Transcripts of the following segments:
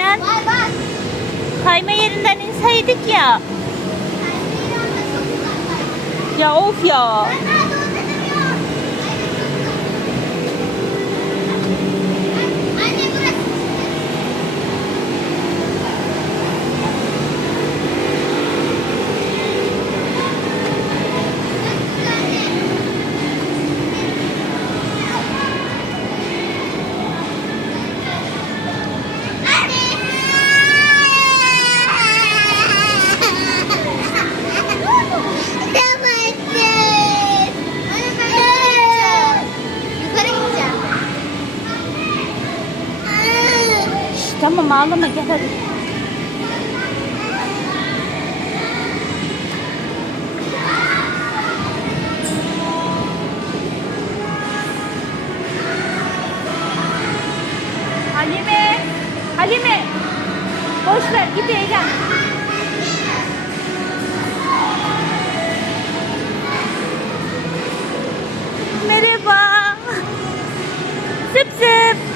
yerinden kayma yerinden inseydik ya. Ya of ya. Tamam ağlama gel hadi. Halime! Halime! Boş ver git eğlen. Merhaba. Zıp zıp.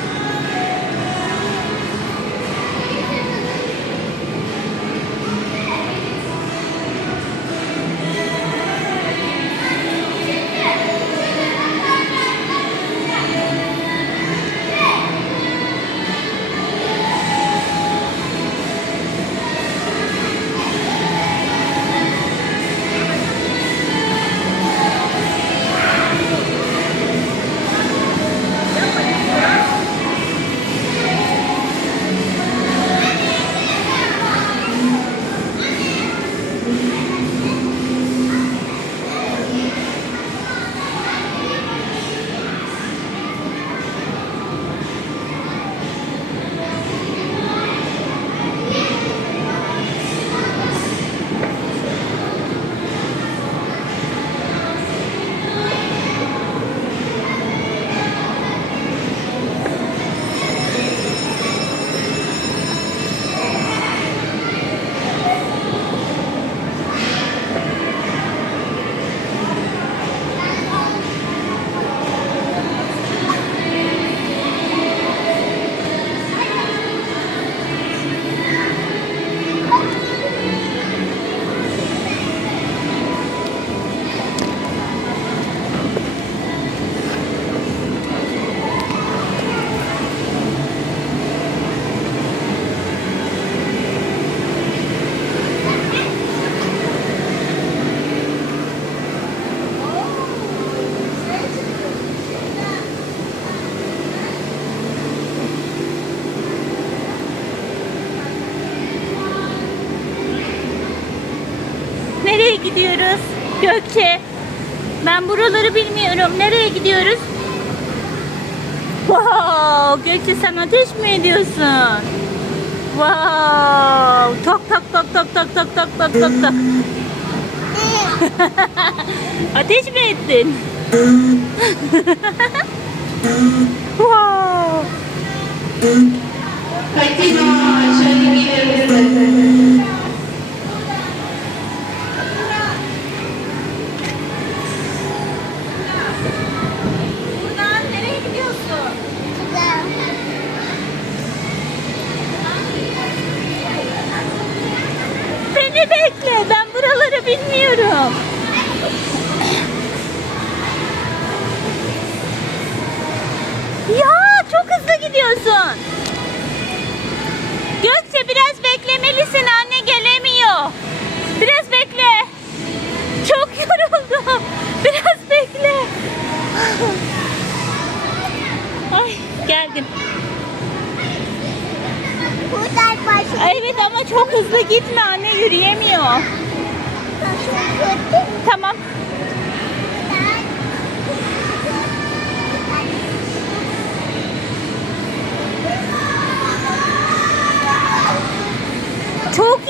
Gidiyoruz? Gökçe. Ben buraları bilmiyorum. Nereye gidiyoruz? Wow! Gökçe sen ateş mi ediyorsun? Wow! Tok tok tok tok tok tok tok tok tok tok. ateş mi ettin? wow!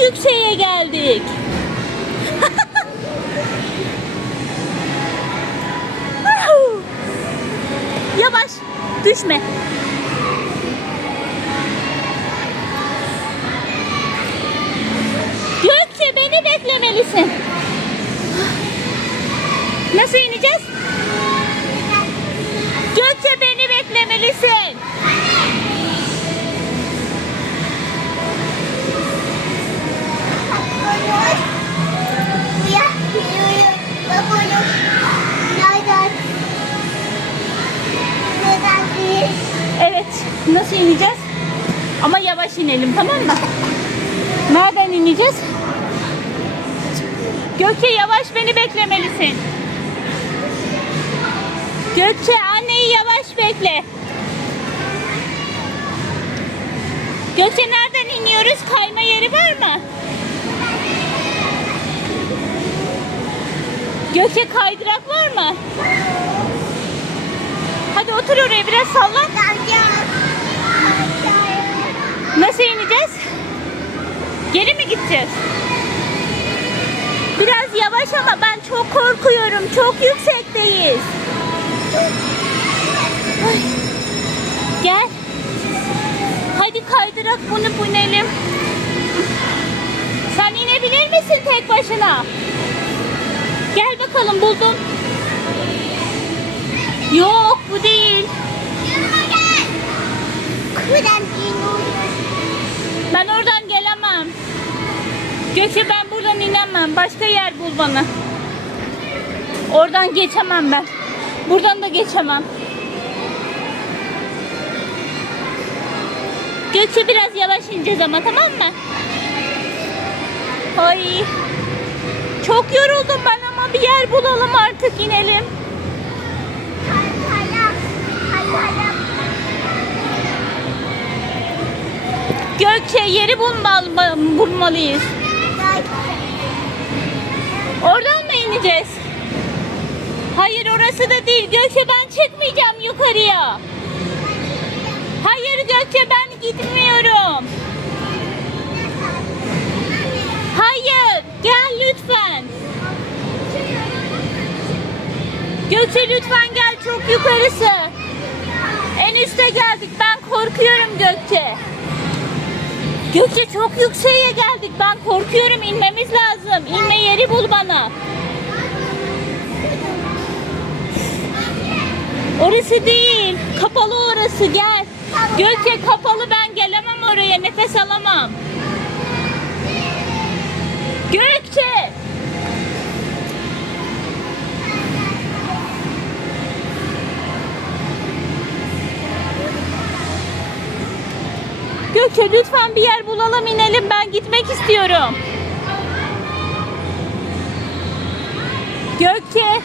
Yükseğe geldik. Yavaş. Düşme. Gökçe beni beklemelisin. Nasıl ineceğiz? Gökçe beni beklemelisin. Evet. Nasıl ineceğiz? Ama yavaş inelim tamam mı? Nereden ineceğiz? Gökçe yavaş beni beklemelisin. Gökçe anneyi yavaş bekle. Gökçe nereden iniyoruz? Kayma yeri var mı? Gökçe kaydırak var mı? Hadi otur oraya biraz sallan. Nasıl ineceğiz? Geri mi gideceğiz? Biraz yavaş ama ben çok korkuyorum. Çok yüksekteyiz. Ay. Gel. Hadi kaydırak bunu binelim. Sen inebilir misin tek başına? Bakalım buldum. Yok bu değil. Ben oradan gelemem. Gökçe ben buradan inemem. Başka yer bul bana. Oradan geçemem ben. Buradan da geçemem. Gökçe biraz yavaş ineceğiz ama tamam mı? Ay. Çok yoruldum ben ama bir yer bulalım artık inelim. Gökçe yeri bulmalı, bulmalıyız. Oradan mı ineceğiz? Hayır orası da değil. Gökçe ben çıkmayacağım yukarıya. Hayır Gökçe ben gitmiyorum. Gökçe lütfen gel çok yukarısı. En üste geldik ben korkuyorum Gökçe. Gökçe çok yükseğe geldik ben korkuyorum inmemiz lazım. İnme yeri bul bana. Orası değil. Kapalı orası gel. Gökçe kapalı ben gelemem oraya nefes alamam. Gökçe. Gökçe lütfen bir yer bulalım inelim ben gitmek istiyorum. Gökçe